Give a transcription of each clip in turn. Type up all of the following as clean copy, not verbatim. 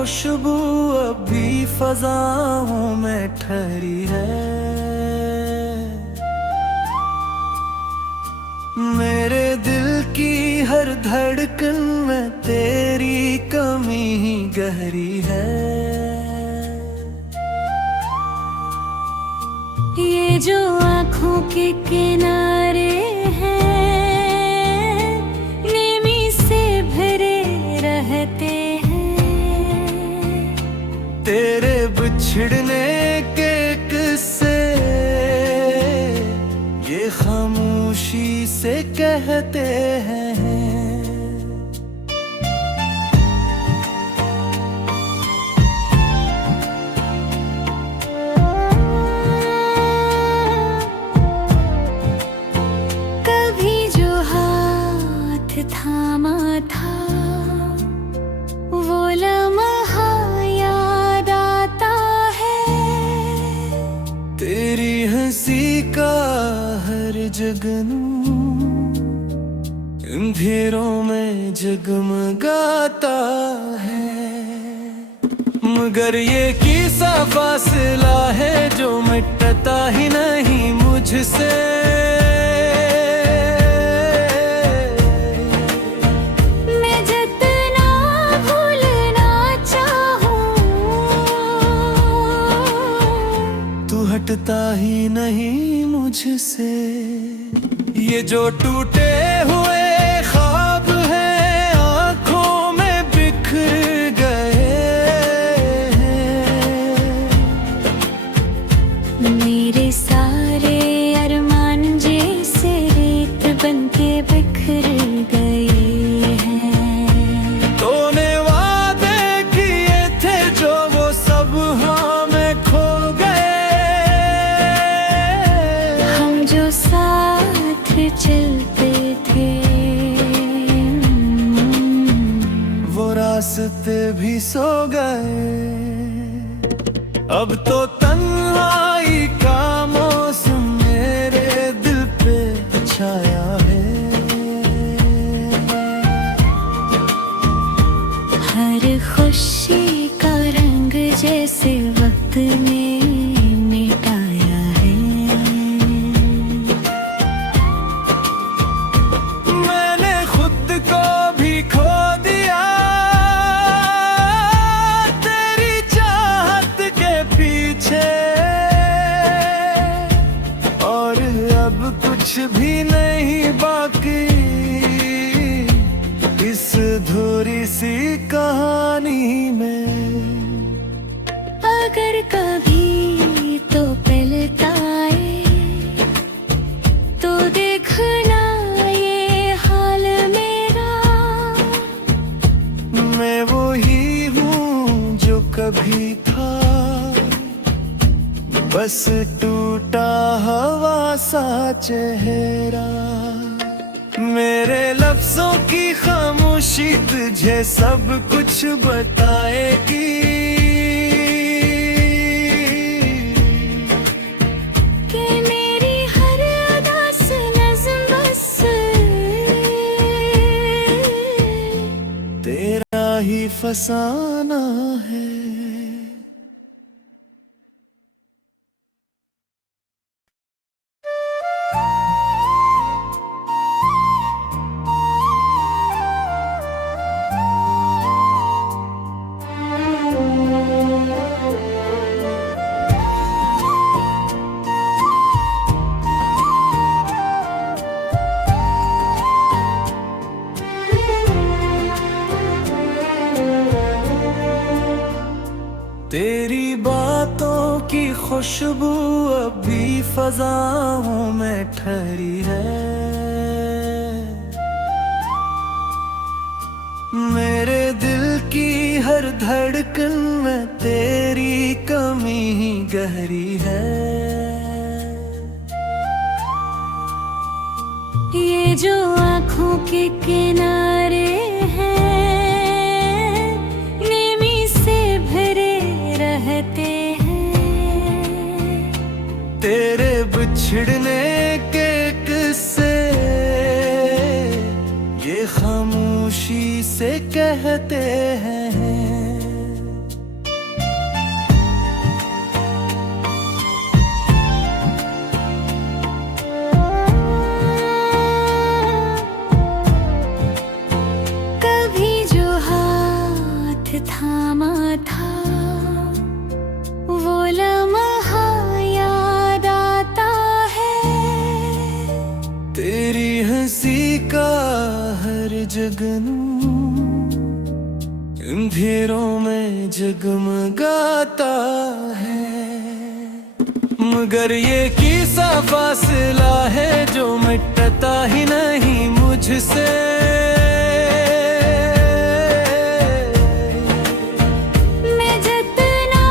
खुशबू अभी फज़ाओं में ठहरी है। मेरे दिल की हर धड़कन में तेरी कमी ही गहरी है। ये जो आँखों के किनारे तेरे बिछड़ने के किस्से ये खामोशी से कहते हैं। कभी जो हाथ थामा था वो लम्हा तेरी हंसी का हर जगनू अंधेरों में जगमगाता है। मगर ये किसा फासला है जो मिटता ही नहीं मुझसे। हटता ही नहीं मुझसे। ये जो टूटे हुए ख्वाब हैं आँखों में बिखर गए हैं। मेरे सारे अरमान जैसे रेत बनके बिखर गए हैं। तूने वादे किए थे जो वो सब हमें खो गए। चलते थे वो रास्ते भी सो गए। अब तो तन्हाई का मौसम मेरे दिल पे छाया है। हर खुशी का रंग जैसे वक्त में कुछ भी नहीं बाकी इस अधूरी सी कहानी में। अगर कभी तो पलटाए तो देखना ये हाल मेरा। मैं वही हूँ जो कभी था बस टूटा हवा सा चेहरा। मेरे लफ्जों की खामोशी तुझे सब कुछ बताएगी कि मेरी हर उदास नज़्म बस तेरा ही फसाना है। तेरी बातों की खुशबू अभी फज़ाओं में ठहरी है। मेरे दिल की हर धड़कन में तेरी कमी ही गहरी है। ये जो आँखों के किनारे तेरे बिछड़ने के किस्से ये खामोशी से कहते हैं। जगनूं अंधेरों में जगमगाता है। मगर ये किसा फासला है जो मिटता ही नहीं मुझसे। मैं जितना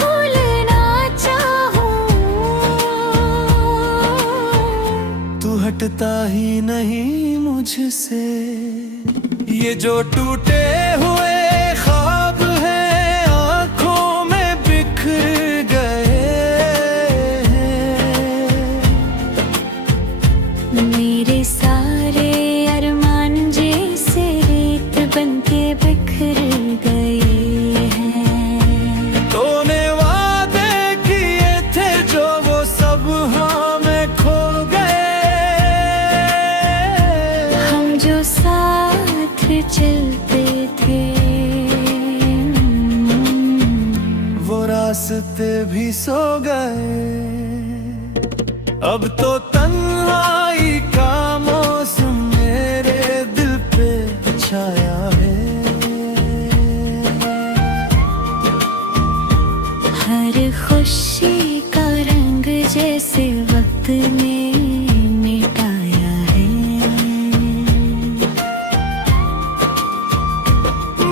भूलना चाहूं तू हटता ही नहीं मुझसे। ये जो टूटे हुए ख्वाब हैं आंखों में बिखर गए हैं। मेरे सारे अरमान जैसे रेत बनके बिखर गए हैं। तूने वादे किए थे जो वो सब हाँ में खो गए। हम जो साथ चलते थे वो रास्ते भी सो गए। अब तो तन्हाई का मौसम मेरे दिल पे छाया है। हर खुशी का रंग जैसे वक्त ने मिटाया है।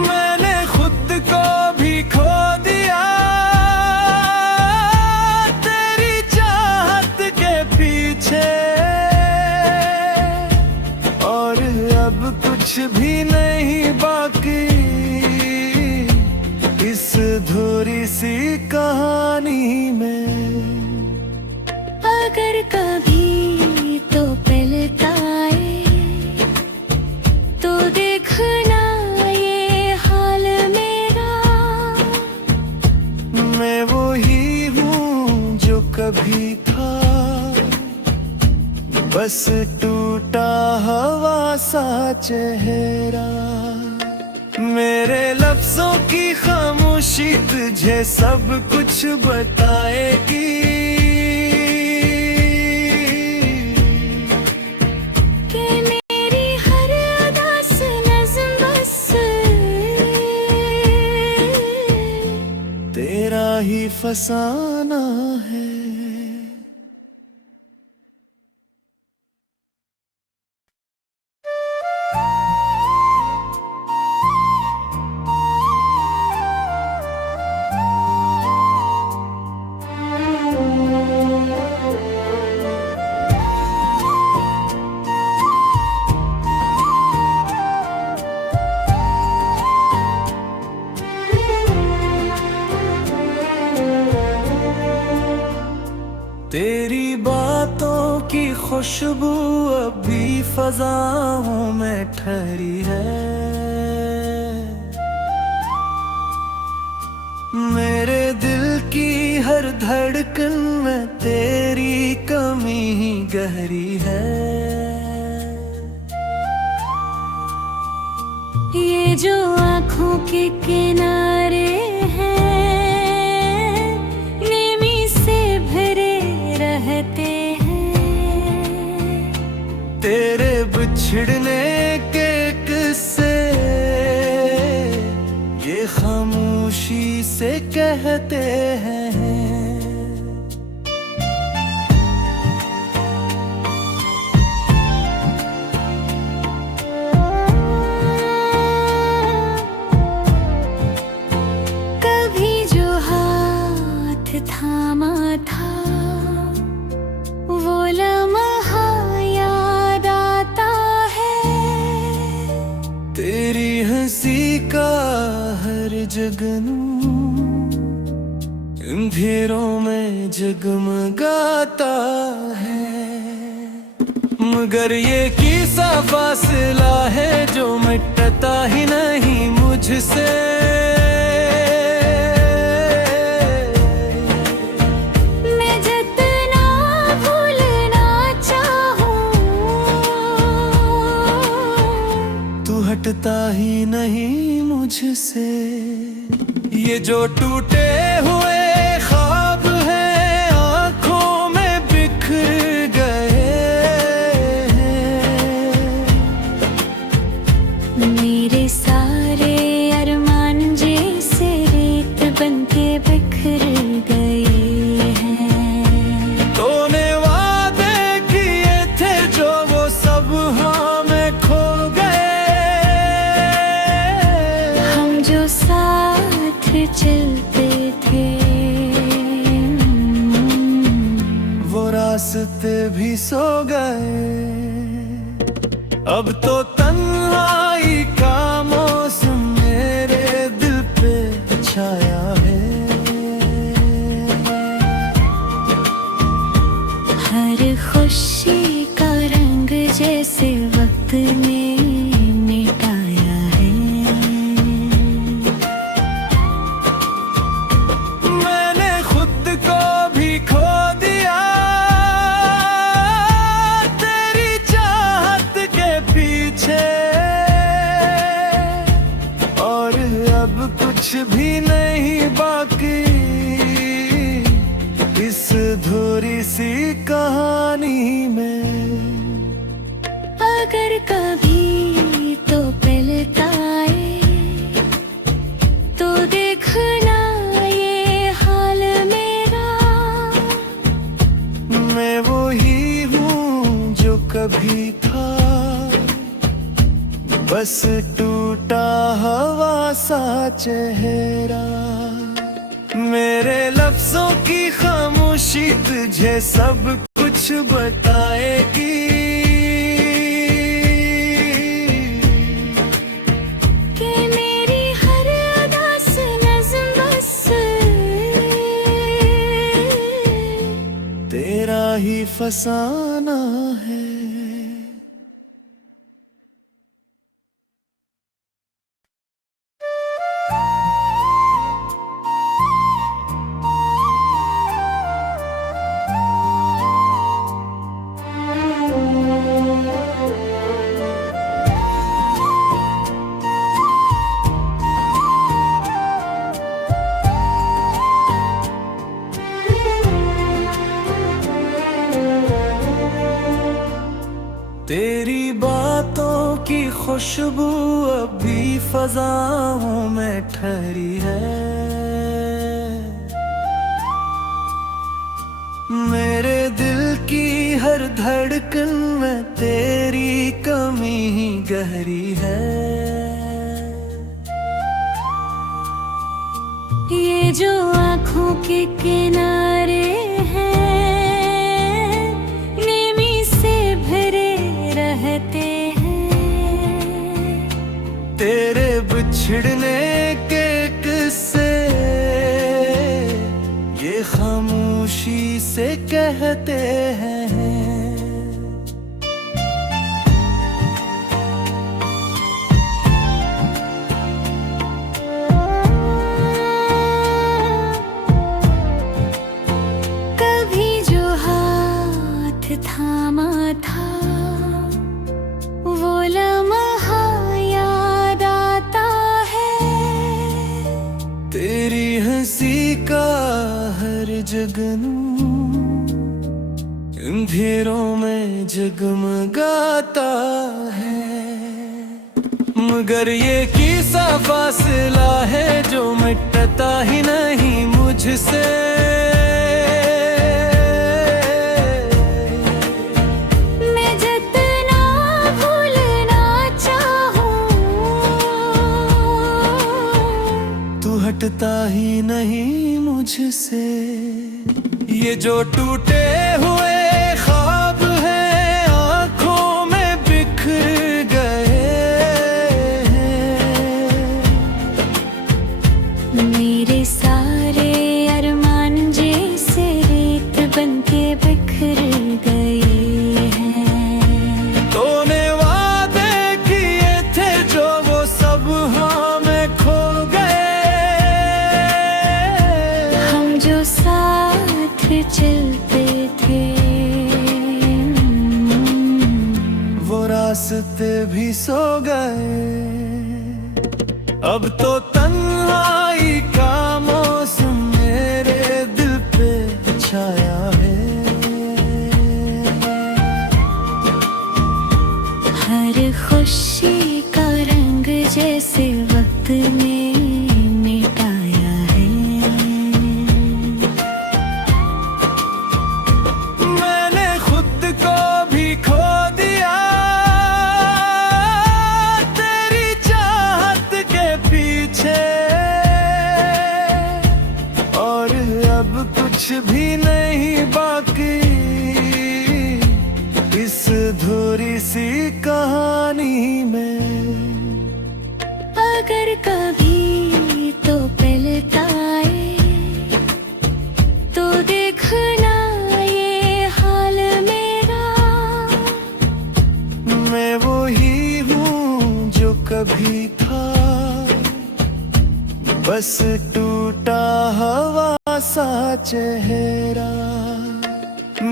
मैंने खुद को भी खो दिया तेरी चाहत के पीछे। और अब कुछ भी नहीं बाकी इस अधूरी सी कहानी में। अगर कभी तो पलटाए तो देखना ये हाल मेरा। मैं वो ही हूँ जो कभी था बस टूटा हवा सा चेहरा। मेरे लफ्जों की खामोशी तुझे सब कुछ बताएगी। कि मेरी हर अदास नज़्म बस तेरा ही फसाना है। तेरी बातों की खुशबू अभी फज़ाओं में ठहरी है। मेरे दिल की हर धड़कन में तेरी कमी ही गहरी है। ये जो आँखों के किनारे तेरे बिछड़ने के किस्से ये खामोशी से कहते हैं। कभी जो हाथ थामा था वो लम्हा तेरी हंसी का हर जगनूं अंधेरों में जगमगाता है। मगर ये किसा फासला है जो मिटता ही नहीं मुझसे। मैं जितना भूलना चाहूं तू हटता ही नहीं मुझसे। ये जो टूटे हुए ख्वाब हैं आंखों में बिखर गए हैं। रास्ते भी सो गए। अब तो तन्हाई का मौसम मेरे दिल पे छाया है। हर खुशी का रंग जैसे वक्त ने मिटाया है। मैंने खुद को भी खो दिया तेरी चाहत के पीछे, और अब कुछ भी नहीं बाकी इस अधूरी सी कहानी में। अगर कभी तो पलटाए तो देखना ये हाल मेरा। मैं वही हूँ जो कभी था, बस टूटा हवा सा चेहरा। मेरे लफ्जों की खामोशी तुझे सब कुछ बताएगी। कि मेरी हर अदा से नज़्म बस तेरा ही फसाना है। तेरी बातों की खुशबू अभी फज़ाओं में ठहरी है। मेरे दिल की हर धड़कन में तेरी कमी ही गहरी है। ये जो आँखों के किनारे तेरे बिछड़ने के किस्से ये खामोशी से कहते हैं। कभी जो हाथ थामा था वो लम्हा तेरी हंसी का हर जगनू अंधेरों में जगमगाता है। मगर ये किसा फासला है जो मिटता ही नहीं मुझसे। मैं जितना भूलना चाहूं तू हटता ही नहीं मुझसे। ये जो टूटे हुए ख्वाब हैं आंखों में बिखर गए हैं। मेरे सारे अरमान जैसे रेत बनके बिखर गए हैं। तूने वादे किए थे जो वो सब हाँ में खो गए। हम जो साथ चलते थे वो रास्ते भी सो गए। अब तो तन्हाई का मौसम मेरे दिल पे छाया है। हर खुशी का रंग जैसे वक्त ने मिटाया है। मैंने खुद को भी खो दिया तेरी चाहत के पीछे, और अब कुछ भी नहीं बाकी अधूरी सी कहानी में। अगर कभी तो पलटाए तो देखना ये हाल मेरा। मैं वही हूँ जो कभी था, बस टूटा हवा सा चेहरा।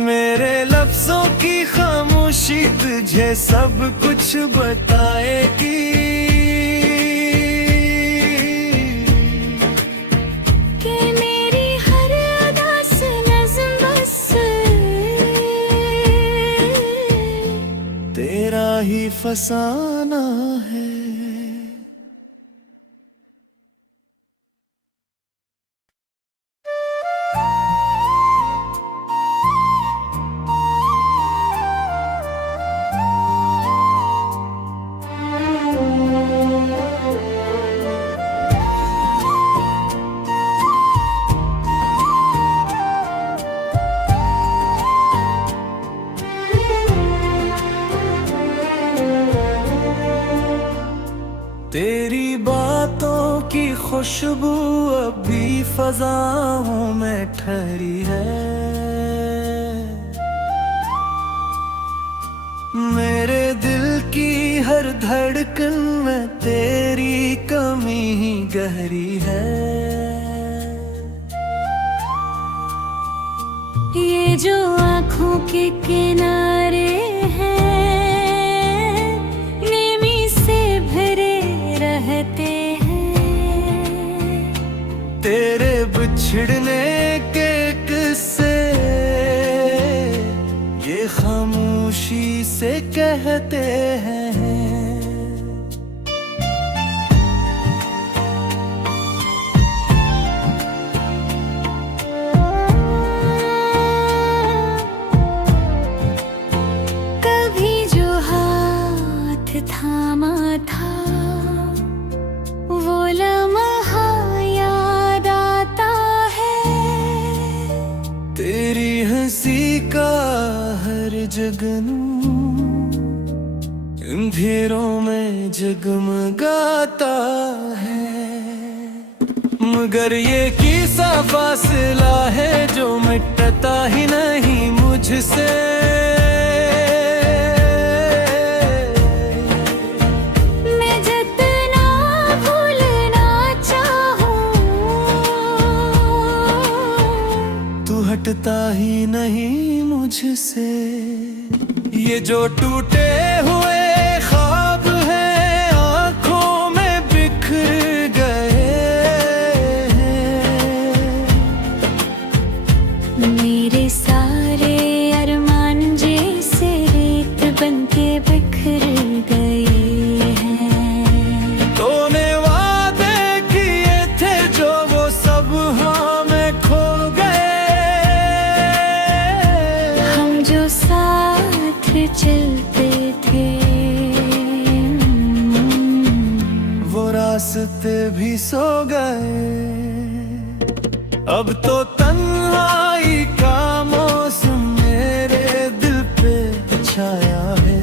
मेरे लफ्जों की खामोशी तुझे सब कुछ बताएगी। कि मेरी हर अदा से नज़्म बस तेरा ही फसाना है। तेरी बातों की खुशबू अभी फज़ाओं में ठहरी है। मेरे दिल की हर धड़कन में तेरी कमी ही गहरी है। ये जो आँखों के किनारे तेरे बिछड़ने के किस्से ये खामोशी से कहते हैं। कभी जो हाथ थामा था वो लम्हा तेरी हंसी का हर जगनू अंधेरों में जगमगाता है। मगर ये किसा फासला है जो मिटता ही नहीं मुझसे। मैं जितना भूलना चाहूं तू हटता ही नहीं मुझसे। ये जो टूटे हुए ख्वाब हैं आंखों में बिखर गए हैं। मेरे सारे अरमान जैसे रेत बनके बिखर गए हैं। तूने वादे किए थे जो वो सब हाँ में खो गए। हम जो साथ चलते थे वो रास्ते भी सो गए। अब तो तन्हाई का मौसम मेरे दिल पे छाया है।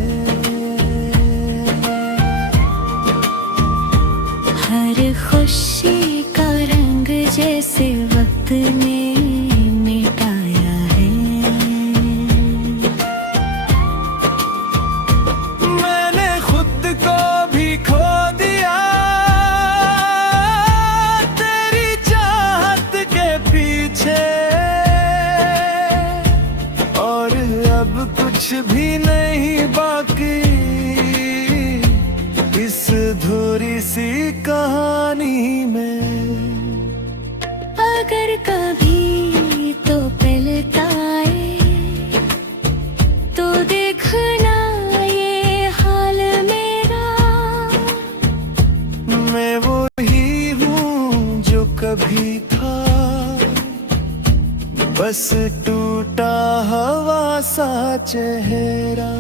हर खुशी का रंग जैसे वक्त ने मिटाया है। मैंने खुद को भी खो दिया तेरी चाहत के पीछे। और अब कुछ भी नहीं बाकी इस अधूरी सी कहानी में। अगर कभी तो पलटाए तो देखना ये हाल मेरा। मैं वही हूँ जो कभी था, बस टूटा हवा सा चेहरा।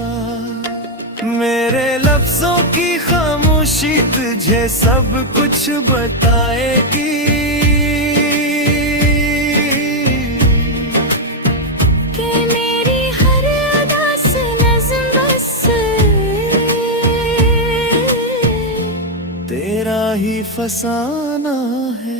मेरे लफ्जों की खामोशी तुझे सब कुछ बताएगी। कि मेरी हर अदा से नज़्म बस फसाना है।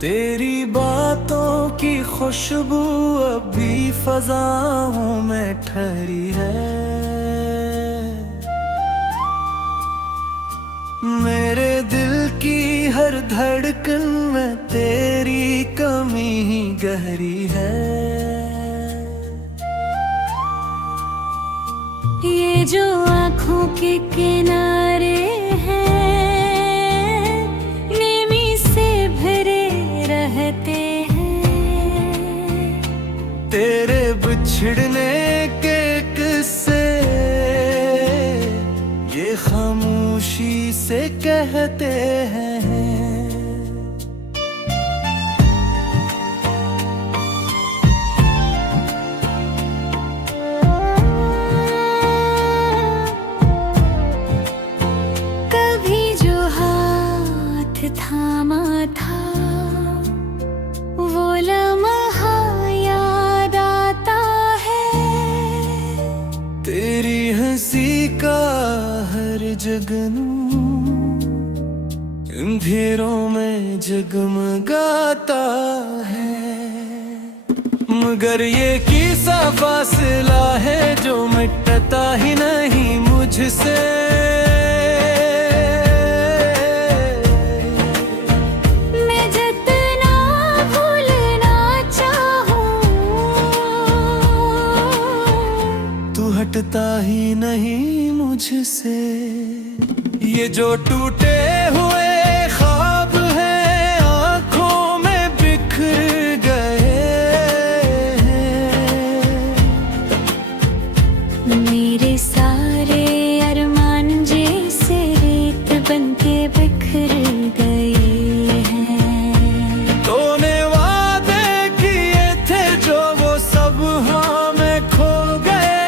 तेरी बातों की खुशबू अभी फज़ाओं में ठहरी है। मेरे दिल की हर धड़कन में तेरी कमी ही गहरी है। ये जो आँखों के किनारे तेरे बिछड़ने के किस्से ये खामोशी से कहते हैं। कभी जो हाथ थामा था वो लम्हा तेरी हंसी का हर जगनू अंधेरों में जगमगाता है। मगर ये किसा फासला है जो मिटता ही नहीं मुझसे। मैं जितना भूलना चाहूं तू हटता ही नहीं मुझसे। ये जो टूटे हुए ख्वाब हैं आँखों में बिखर गए हैं। मेरे सारे अरमान जैसे रेत बनके बिखर गए हैं। तूने वादे किए थे जो वो सब हाँ में खो गए।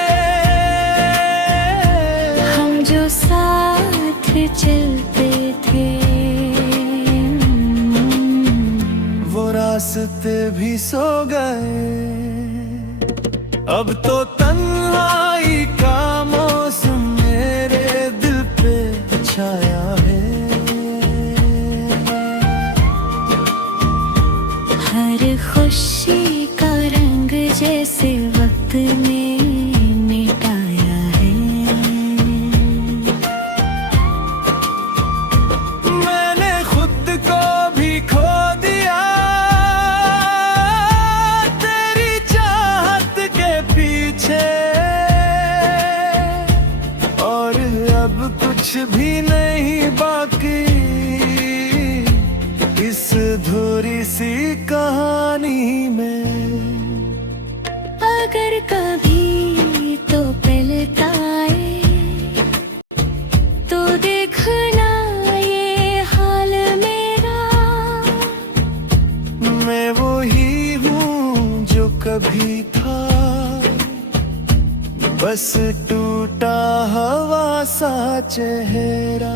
हम जो साथ चलते थे वो रास्ते भी सो गए। अब तो तन्हाई का मौसम मेरे दिल पे छाया है। हर खुशी का रंग जैसे वक्त में मिटाया है। मैंने खुद को भी खो दिया तेरी चाहत के पीछे। और अब कुछ भी नहीं बाकी इस अधूरी सी कहानी में। अगर कभी तो पलटाए तो देखना ये हाल मेरा। मैं वही हूँ जो कभी था बस टूटा हवा सा चेहरा।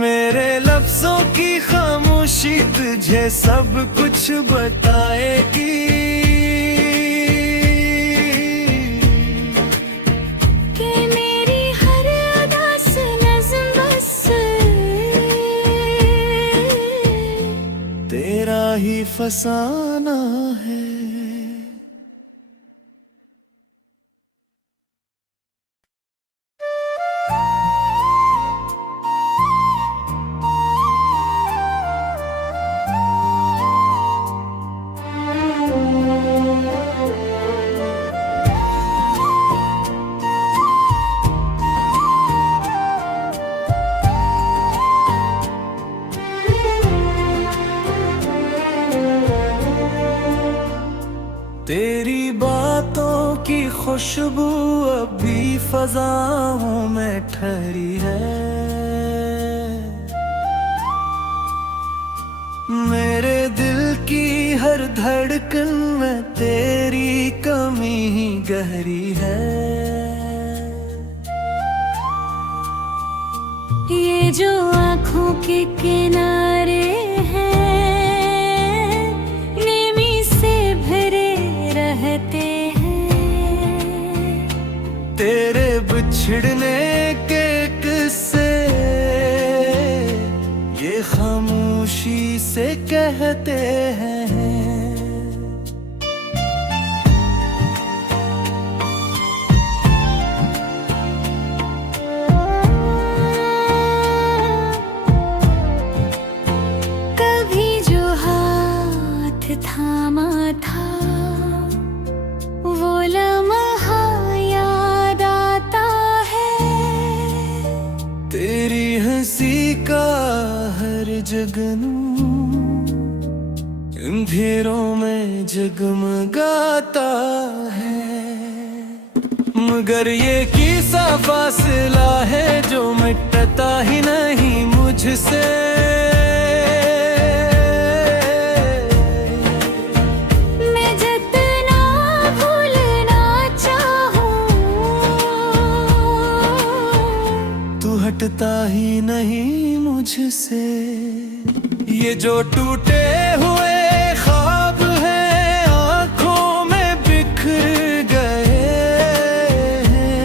मेरे लफ्जों की खामोशी तुझे सब कुछ बताएगी। कि मेरी हर अदा से नज़्म बस तेरा ही फसाना है। तेरी बातों की खुशबू अभी फज़ाओं में ठहरी है। मेरे दिल की हर धड़कन में तेरी कमी ही गहरी है। ये जो आँखों के किनारे हैं नेमी से भरे रहते हैं। तेरे बिछड़ने के किस्से ये खामोशी से कहते हैं। कभी जो हाथ थामा था वो लम्हा याद आता है। तेरी हंसी का हर जगनू अंधेरों में जगमगाता है। मगर ये किसा फासला है जो मिटता ही नहीं मुझसे। मैं जितना भूलना चाहूं तू हटता ही नहीं मुझसे। ये जो टूटे हुए ख्वाब हैं आंखों में बिखर गए हैं।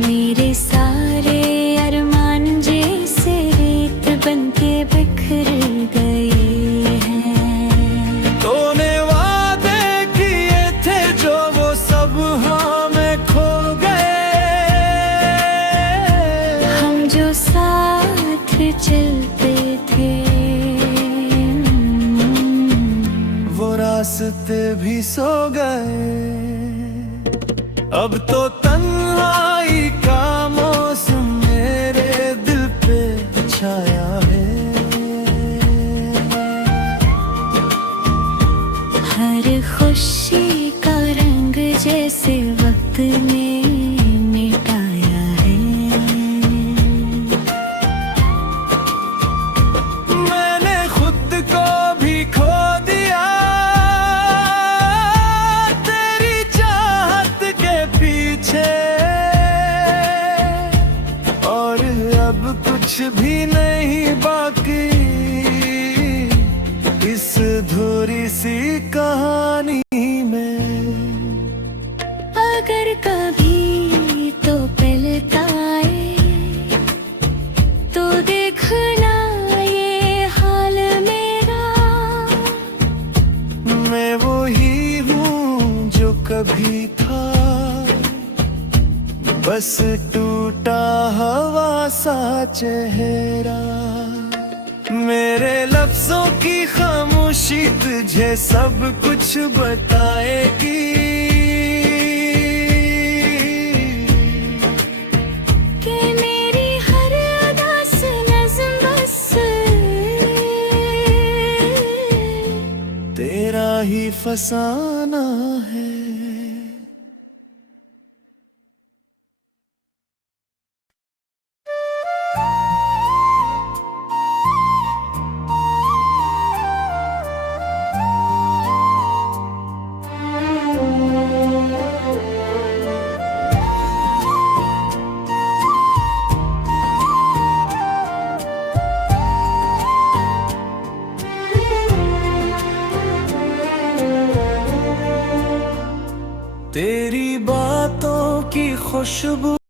मेरे सारे अरमान जैसे रेत बनके बिखर गए हैं। तूने वादे किए थे जो वो सब हाँ में खो गए। हम जो साथ चलते थे वो रास्ते भी सो गए। अब तो तन्हाई का मौसम मेरे दिल पे छाया है। हर खुशी का रंग जैसे वक्त ने मिटाया है। मैंने खुद को भी खो दिया तेरी चाहत के पीछे। और अब कुछ भी नहीं बाकी इस अधूरी सी कहानी में। अगर कभी तो पलटाए तो देखना ये हाल मेरा। मैं वो ही हूँ जो कभी था बस टूटा हवा सा चेहरा। मेरे लफ्जों की खामोशी तुझे सब कुछ बताएगी। कि मेरी हर अदा से नज़्म बस तेरा ही फसाना है। तेरी बातों की खुशबू